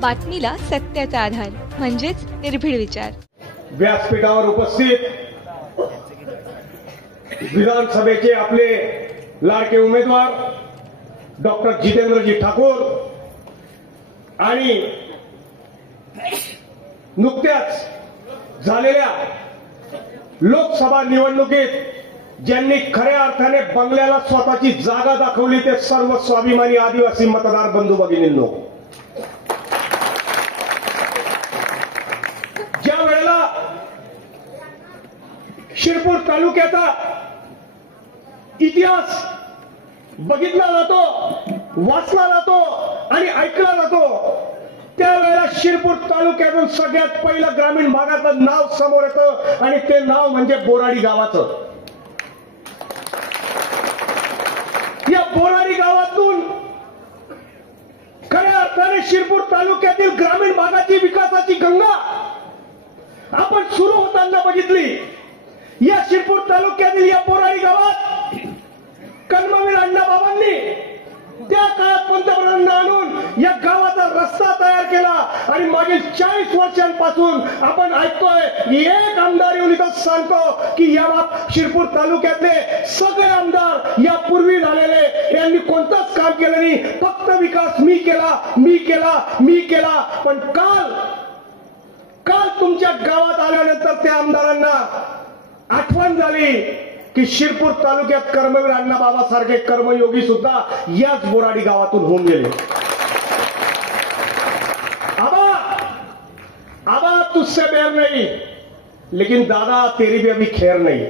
बातमीला सत्याचा आधार म्हणजेच निर्भीड विचार. व्यासपीठावर उपस्थित विधानसभेचे आपले लाडके उमेदवार डॉक्टर जितेंद्रजी ठाकूर आणि नुकत्याच झालेल्या लोकसभा निवडणुकीत ज्यांनी खऱ्या अर्थाने बंगल्याला स्वतःची जागा दाखवली ते सर्व स्वाभिमानी आदिवासी मतदार बंधू भगिनींनो, ज्या वेळेला शिरपूर तालुक्याचा इतिहास बघितला जातो, वाचला जातो आणि ऐकला जातो, त्यावेळेला शिरपूर तालुक्यातून सगळ्यात पहिलं ग्रामीण भागातलं नाव समोर येतं आणि ते नाव म्हणजे बोराडी गावाचं. या बोराडी गावातून खऱ्या अर्थाने शिरपूर तालुक्यातील ग्रामीण भागाची विकासाची गंगा आपण सुरू होताना बघितली. या शिरपूर तालुक्यातील या बोराडी गावात कर्मवीर अण्णाबाबांनी त्या काळात पंतप्रधानांना आणून या गावाचा रस्ता तयार केला आणि मागील 40 वर्षांपासून आपण ऐकतोय एक आमदार येऊन इथं सांगतो की या शिरपूर तालुक्यातले सगळे आमदार या पूर्वी झालेले यांनी कोणतंच काम केलं नाही, फक्त विकास मी केला मी केला मी केला. पण काल तुमच्या गावात आल्यानंतर त्या आमदारांना आठवण झाली की शिरपूर तालुक्यात कर्मवीर अण्णाबाबा सारखे कर्मयोगी सुद्धा याच बोराडी गावातून होऊन गेले. आबा तुझसे बैर नहीं लेकिन दादा तेरी भी अभी खैर नहीं.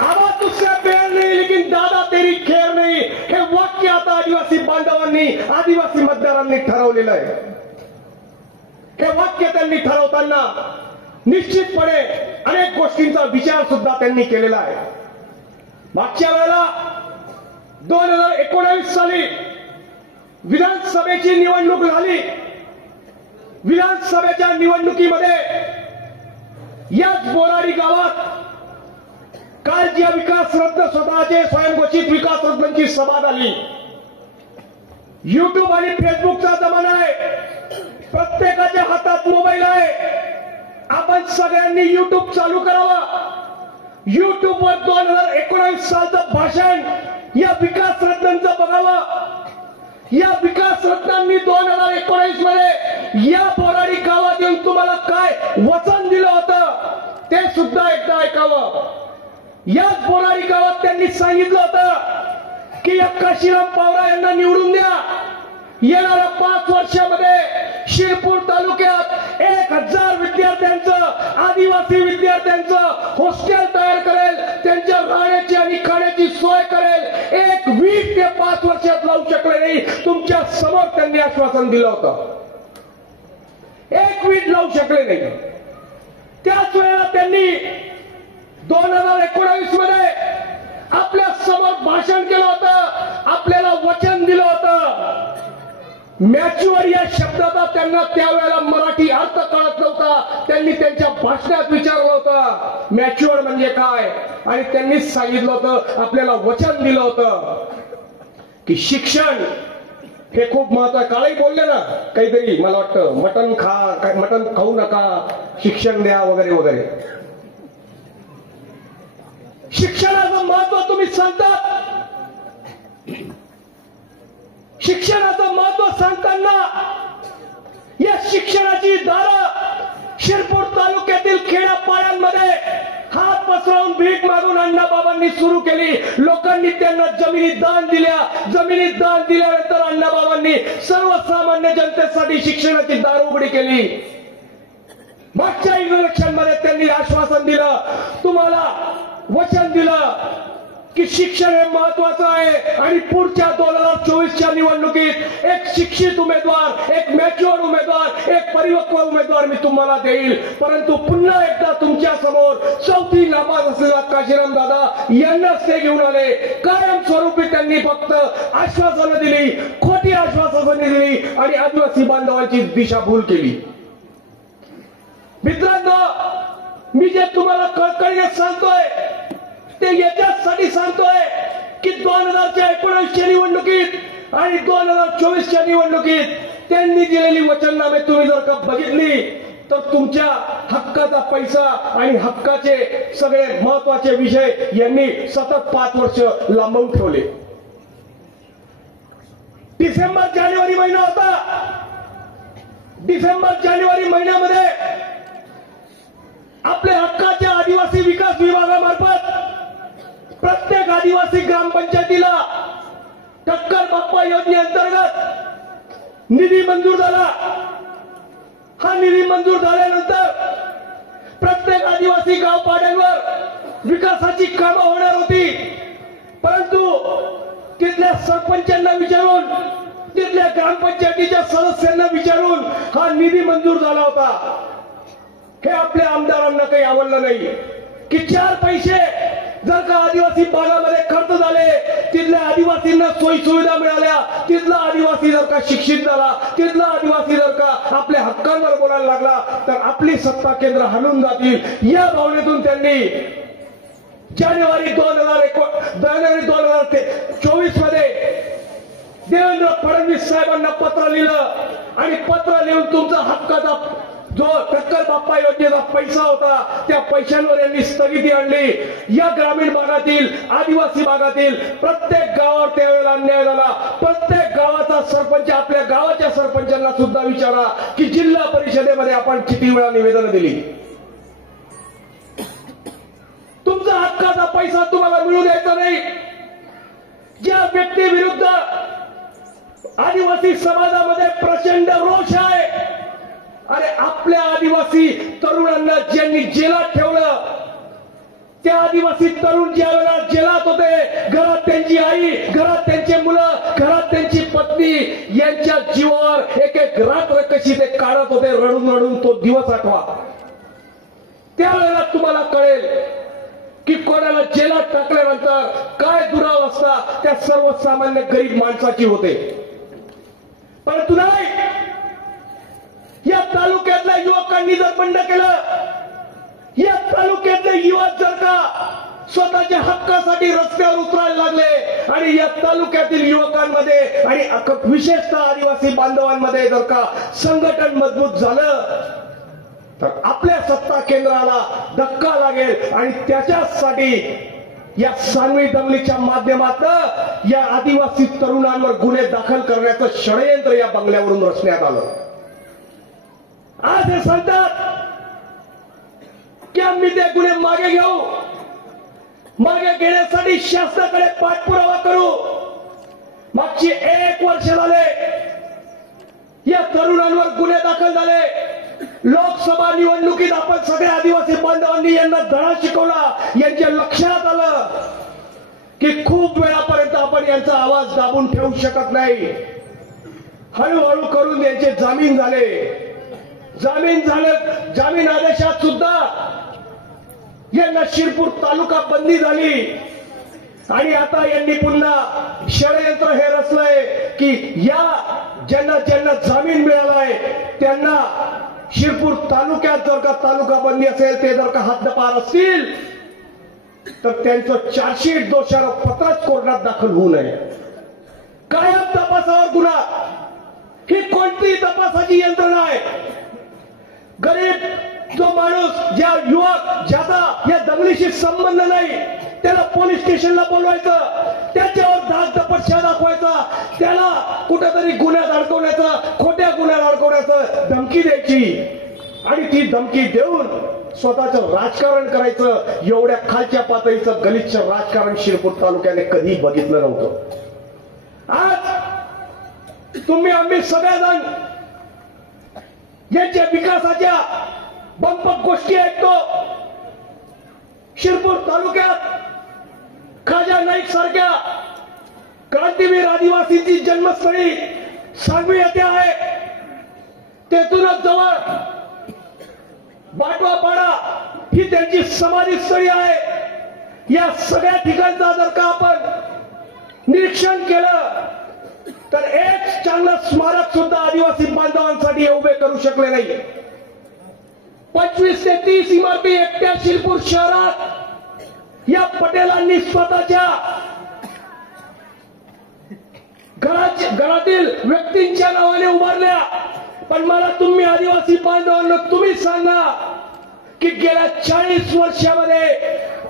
आबा तुझसे बैर नहीं लेकिन दादा तेरी खैर नहीं. हे वाक्य आता आदिवासी बांधवांनी आदिवासी मतदारांनी ठरवलेलं आहे. हे वाक्य त्यांनी ठरवताना निश्चितपणे अनेक गोष्टींचा विचार सुद्धा त्यांनी केलेला आहे. मागच्या वेळेला 2019 साली विधानसभेची निवडणूक झाली. विधानसभेच्या निवडणुकीमध्ये याच बोराडी गावात काल ज्या विकास रत्न स्वतःचे स्वयंघोषित विकास रत्नांची सभा झाली. युट्यूब आणि फेसबुकचा जमाना आहे, प्रत्येकाच्या हातात मोबाईल आहे. आपण सगळ्यांनी युट्यूब चालू करावा. युट्यूबवर 2019 सालचं भाषण या विकास रत्नांचं बघावं. या विकास रत्नांनी 2019 मध्ये या बोराडी गावात येऊन तुम्हाला काय वचन दिलं होतं ते सुद्धा एकदा ऐकावं. याच बोराडी गावात त्यांनी सांगितलं होतं की या काशीराम पवार यांना निवडून द्या. येणाऱ्या 5 वर्षामध्ये शिरपूर तालुक्यात 1000 विद्यार्थ्यांचं आदिवासी विद्यार्थ्यांचं हॉस्टेल तयार करेल, त्यांच्या राहण्याची आणि खाण्याची सोय करेल. एक वीट ते 5 वर्षात लावू शकले नाही. तुमच्या समोर त्यांनी आश्वासन दिलं होतं, एक वीट लावू शकले नाही. त्याच वेळेला त्यांनी 2019 मध्ये आपल्या समोर भाषण केलं होतं, आपल्याला वचन दिलं होतं. मॅच्युअर या शब्दाचा त्यांना त्यावेळेला मराठी अर्थ कळत नव्हता. त्यांनी त्यांच्या भाषणात विचारलं होतं मॅच्युअर म्हणजे काय, आणि त्यांनीच सांगितलं होतं, आपल्याला वचन दिलं होतं की शिक्षण हे खूप महत्वाचं. कालही बोलले ना काहीतरी, मला वाटतं मटण खाऊ नका, शिक्षण द्या वगैरे वगैरे. शिक्षणाचं महत्व तुम्ही सांगतात. शिक्षणाचं महत्व सांगताना या शिक्षणाची दारं शिरपूर तालुक्यातील खेड्यापाड्यांमध्ये हात पसरवून भीक मागून अण्णाबाबांनी सुरू केली. लोकांनी त्यांना जमिनी दान दिल्या. जमिनी दान दिल्यानंतर अण्णाबाबांनी सर्वसामान्य जनतेसाठी शिक्षणाची दार उघडी केली. मागच्या इलेक्शन मध्ये त्यांनी आश्वासन दिलं, तुम्हाला वचन दिलं की शिक्षण हे महत्वाचं आहे आणि पुढच्या 2024च्या निवडणुकीत एक शिक्षित उमेदवार, एक मॅच्युअर उमेदवार, एक परिपक्व उमेदवार मी तुम्हाला देईल. परंतु पुन्हा एकदा तुमच्या समोर चौथी नापास असलेला काशीराम दादा यांनाच ते घेऊन आले. कायमस्वरूपी त्यांनी फक्त आश्वासनं दिली, खोटी आश्वासनं दिली आणि आदिवासी बांधवांची दिशाभूल केली. मित्रांनो, मी जे तुम्हाला कळकळीने सांगतोय ते याच्यासाठी सांगतोय की 2019च्या निवडणुकीत आणि 2024च्या निवडणुकीत त्यांनी दिलेली वचननामे तुम्ही जर का बघितली तर तुमच्या हक्काचा पैसा आणि हक्काचे सगळे महत्वाचे विषय यांनी सतत 5 वर्ष लांबवून ठेवले. डिसेंबर जानेवारी महिना होता. डिसेंबर जानेवारी महिन्यामध्ये आपल्या हक्काच्या आदिवासी विकास विभागामार्फत प्रत्येक आदिवासी ग्रामपंचायतीला टक्कर बाप्पा योजनेअंतर्गत निधी मंजूर झाला. हा निधी मंजूर झाल्यानंतर प्रत्येक आदिवासी गाव पाड्यांवर विकासाची कामं होणार होती. परंतु तिथल्या सरपंचांना विचारून, तिथल्या ग्रामपंचायतीच्या सदस्यांना विचारून हा निधी मंजूर झाला होता. हे आपल्या आमदारांना काही आवडलं नाही की 4 पैसे जर का आदिवासी भागामध्ये खर्च झाले, तिथल्या आदिवासींना सोयी सुविधा मिळाल्या, तिथला आदिवासी जर का शिक्षित झाला, तिथला आदिवासी जर का आपल्या हक्कांवर बोलायला लागला तर आपली सत्ता केंद्र हलून जातील. या भावनेतून त्यांनी जानेवारी 2024 मध्ये देवेंद्र फडणवीस साहेबांना पत्र लिहिलं आणि पत्र लिहून तुमचा हक्काचा जो टक्कर बाप्पा योजनेचा पैसा होता त्या पैशांवर यांनी स्थगिती आणली. या ग्रामीण भागातील, आदिवासी भागातील प्रत्येक गावावर त्यावेळेला अन्याय झाला. प्रत्येक गावाचा सरपंच आपल्या गावाच्या सरपंचांना सुद्धा विचारा की जिल्हा परिषदेमध्ये आपण किती वेळा निवेदन दिली. तुमचा हक्काचा पैसा तुम्हाला मिळू द्यायचा नाही. ज्या व्यक्ती विरुद्ध आदिवासी समाजामध्ये प्रचंड रोष आहे, अरे आपल्या आदिवासी तरुणांना ज्यांनी जेलात ठेवलं, त्या आदिवासी तरुण ज्या वेळेला जेलात होते, घरात त्यांची आई, घरात त्यांचे मुलं, घरात त्यांची पत्नी यांच्या जीवावर एक एक रात्र कशी ते काढत होते, रडून रडून तो दिवस आठवा. त्यावेळेला तुम्हाला कळेल की कोणाला जेलात टाकल्यानंतर काय दुरावस्था त्या सर्वसामान्य गरीब माणसाची होते. परंतु नाही, या तालुक्यातल्या युवकांनी जर बंड केलं, या तालुक्यातले युवक जर का स्वतःच्या हक्कासाठी रस्त्यावर उतरायला लागले आणि या तालुक्यातील युवकांमध्ये आणि विशेषतः आदिवासी बांधवांमध्ये जर का संघटन मजबूत झालं तर आपल्या सत्ता केंद्राला धक्का लागेल आणि त्याच्यासाठी या सांगवी दंगलीच्या माध्यमातून या आदिवासी तरुणांवर गुन्हे दाखल करण्याचं षडयंत्र या बंगल्यावरून रचण्यात आलं. आज हे सांगतात की आम्ही ते गुन्हे मागे घेऊ, मागे घेण्यासाठी शासनाकडे पाठपुरावा करू. मागची 1 वर्ष झाले या तरुणांवर गुन्हे दाखल झाले. लोकसभा निवडणुकीत आपण सगळ्या आदिवासी बांधवांनी यांना धडा शिकवला. यांच्या लक्षात आलं की खूप वेळापर्यंत आपण यांचा आवाज दाबून ठेवू शकत नाही. हळूहळू करून यांचे जामीन झाले. जामीन आदेशात सुद्धा यांना शिरपूर तालुका बंदी झाली आणि आता यांनी पुन्हा षडयंत्र हे रचलंय की या ज्यांना जामीन मिळालाय त्यांना शिरपूर तालुक्यात जर का तालुका बंदी असेल, ते जर का हद्दपार असतील तर त्यांचं चार्जशीट दोषारोप पत्रच कोर्टात दाखल होऊ नये. कायम तपासावर गुन्हा, ही कोणती तपासाची यंत्रणा आहे? गरीब जो माणूस, ज्या युवक ज्याचा या दंगलीशी संबंध नाही, त्याला पोलीस स्टेशनला बोलवायचं, त्याच्यावर धाक तपस्या दाखवायचा, त्याला कुठेतरी गुन्ह्यात अडकवण्याचं, खोट्या गुन्ह्यात अडकवण्याचं धमकी द्यायची आणि ती धमकी देऊन स्वतःचं राजकारण करायचं. एवढ्या खालच्या पातळीचं गलिच्छ राजकारण शिरपूर तालुक्याने कधी बघितलं नव्हतं. आज तुम्ही आम्ही सगळेजण यांच्या विकासाच्या बंपक गोष्टी ऐकतो. शिरपूर तालुक्यात खाजा नाईक सारख्या क्रांतीवीर आदिवासींची जन्मस्थळी सांगवी येथे आहे. तेथूनच जवळ बाटवापाडा ही त्यांची समाधीस्थळी आहे. या सगळ्या ठिकाणचा जर का आपण निरीक्षण केलं तर एक चांगलं स्मारक सुद्धा आदिवासी बांधवांसाठी उभे करू शकले नाही. 25 ते 30 इमारती एकट्या शिरपूर शहरात या पटेलांनी स्वतःच्या घरातील व्यक्तींच्या नावाने उभारल्या, पण मला तुम्ही आदिवासी बांधवांना तुम्ही सांगा की गेल्या 40 वर्षामध्ये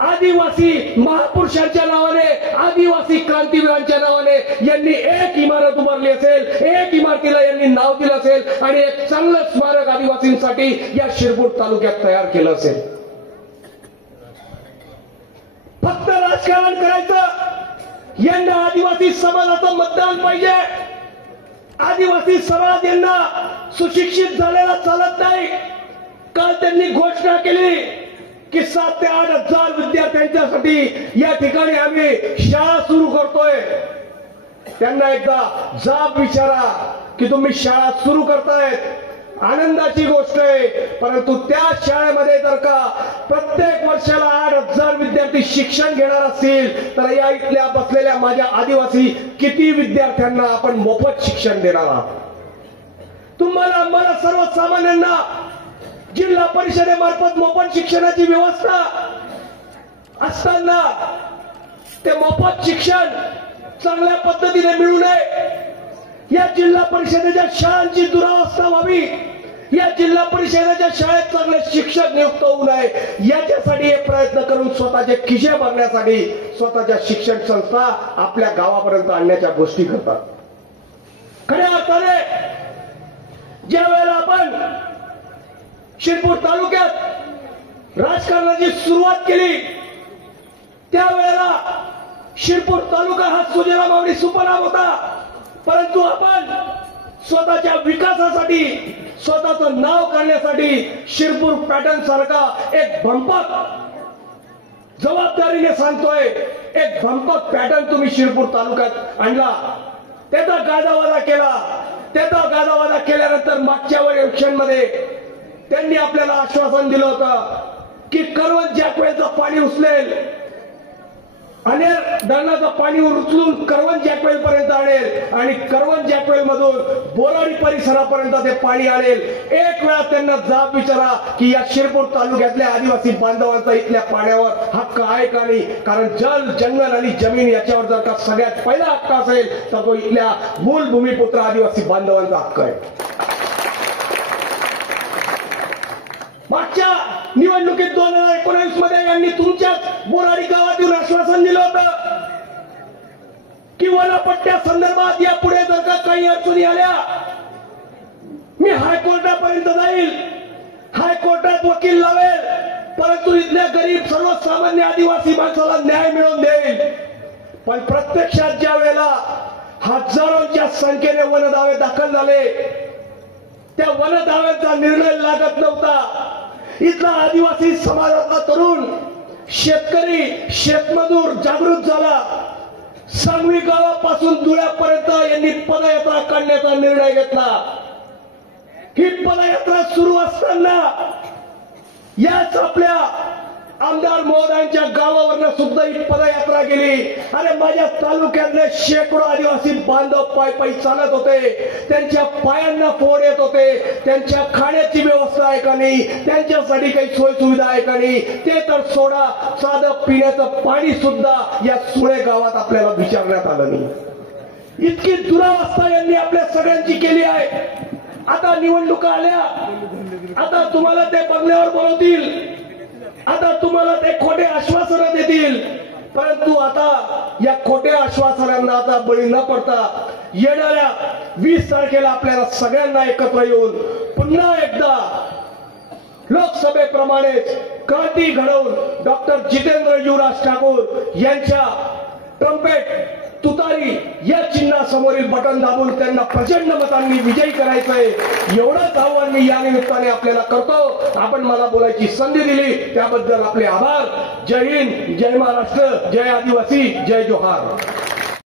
आदिवासी महापुरुषांच्या नावाने, आदिवासी क्रांतीवीरांच्या नावाने यांनी एक इमारत उभारली असेल, एक इमारतीला यांनी नाव दिलं असेल आणि एक चांगलं स्मारक आदिवासींसाठी या शिरपूर तालुक्यात तयार केलं असेल. फक्त राजकारण करायचं, यांना आदिवासी समाजाचं मतदान पाहिजे. आदिवासी समाज यांना सुशिक्षित झालेला चालत नाही. काल त्यांनी घोषणा केली की 7 ते 8 हजार विद्यार्थ्यांच्यासाठी या ठिकाणी आम्ही शाळा सुरू करतोय. त्यांना एकदा जाब विचारा की तुम्ही शाळा सुरू करतायत, आनंदाची गोष्ट आहे, परंतु त्या शाळेमध्ये जर का प्रत्येक वर्षाला 8,000 विद्यार्थी शिक्षण घेणार असतील तर या इथल्या बसलेल्या माझ्या आदिवासी किती विद्यार्थ्यांना आपण मोफत शिक्षण देणार आहात? तुम्हाला मला सर्वसामान्यांना जिल्हा परिषदेमार्फत मोफत शिक्षणाची व्यवस्था असताना ते मोफत शिक्षण चांगल्या पद्धतीने मिळू नये, या जिल्हा परिषदेच्या शाळांची दुरावस्था व्हावी, या जिल्हा परिषदेच्या शाळेत चांगले शिक्षक नियुक्त होऊ नये, याच्यासाठी हे प्रयत्न करून स्वतःचे खिसे भरण्यासाठी स्वतःच्या शिक्षण संस्था आपल्या गावापर्यंत आणण्याच्या गोष्टी करतात. खऱ्या अर्थाने ज्या वेळेला आपण शिरपूर तालुक्यात राजकारणाची सुरुवात केली त्यावेळेला शिरपूर तालुका हा सुजला मावळी सुपनाम होता, परंतु आपण स्वतःच्या विकासासाठी, स्वतःचं नाव करण्यासाठी शिरपूर पॅटर्न सारखा एक भंपक, जबाबदारीने सांगतोय, एक भंपक पॅटर्न तुम्ही शिरपूर तालुक्यात आणला. त्याचा गाजावाजा केला. त्याचा गाजावाजा केल्यानंतर मागच्या इलेक्शनमध्ये त्यांनी आपल्याला आश्वासन दिलं होतं की करवंद जॅकवेलचं पाणी उचलेल, अनेर धरणाचं पाणी उचलून करवंद जॅकवेल पर्यंत आणेल आणि करवंद जॅकवेल मधून बोराडी परिसरापर्यंत ते पाणी आणेल. एक वेळा त्यांना जाब विचारा की या शिरपूर तालुक्यातल्या आदिवासी बांधवांचा इथल्या पाण्यावर हक्क आहे का नाही? कारण जल, जंगल आणि जमीन याच्यावर जर का सगळ्यात पहिला हक्क असेल तर तो इथल्या मूल भूमिपुत्र आदिवासी बांधवांचा हक्क आहे. मागच्या निवडणुकीत 2019 मध्ये यांनी तुमच्याच बोराडी गावातील आश्वासन दिलं होतं की वनपट्ट्या संदर्भात यापुढे जर का काही अडचणी आल्या मी हायकोर्टापर्यंत जाईल, हायकोर्टात वकील लावेल, परंतु इथल्या गरीब सर्वसामान्य आदिवासी माणसाला न्याय मिळवून देईल. पण प्रत्यक्षात ज्या वेळेला हजारोंच्या संख्येने वनदावे दाखल झाले त्या वनदाव्यांचा निर्णय लागत नव्हता. इथला आदिवासी समाजातला तरुण, शेतकरी, शेतमजूर जागृत झाला. सांगवी गावापासून धुळ्यापर्यंत यांनी पदयात्रा काढण्याचा निर्णय घेतला. ही पदयात्रा सुरू असताना याच आपल्या आमदार महोदयांच्या गावावरनं सुद्धा ही पदयात्रा गेली. अरे माझ्या तालुक्यातले शेकडो आदिवासी बांधव पायी पायी चालत होते, त्यांच्या पायांना फोड येत होते, त्यांच्या खाण्याची व्यवस्था आहे का नाही, त्यांच्यासाठी काही सोय सुविधा आहे का नाही, ते तर सोडा, साधं पिण्याचं पाणी सुद्धा या सुळे गावात आपल्याला विचारण्यात आलं नाही. इतकी दुरावस्था यांनी आपल्या सगळ्यांची केली आहे. आता निवडणुका आल्या, आता तुम्हाला ते बंगल्यावर बोलवतील, आता तुम्हाला ते खोटे आश्वासनं देतील, परंतु आता या खोट्या आश्वासनांना आता बळी न पडता येणाऱ्या 20 तारखेला आपल्याला सगळ्यांना एकत्र येऊन पुन्हा एकदा लोकसभेप्रमाणेच क्रांती घडवून डॉक्टर जितेंद्र युवराज ठाकूर यांच्या ट्रम्पेट तुतारी या चिन्हासमोरील बटन दाबून त्यांना प्रचंड मतांनी विजयी करायचंय. एवढंच आव्हान मी या निमित्ताने आपल्याला करतो. आपण मला बोलायची संधी दिली त्याबद्दल आपले आभार. जय हिंद, जय महाराष्ट्र, जय आदिवासी, जय जोहार.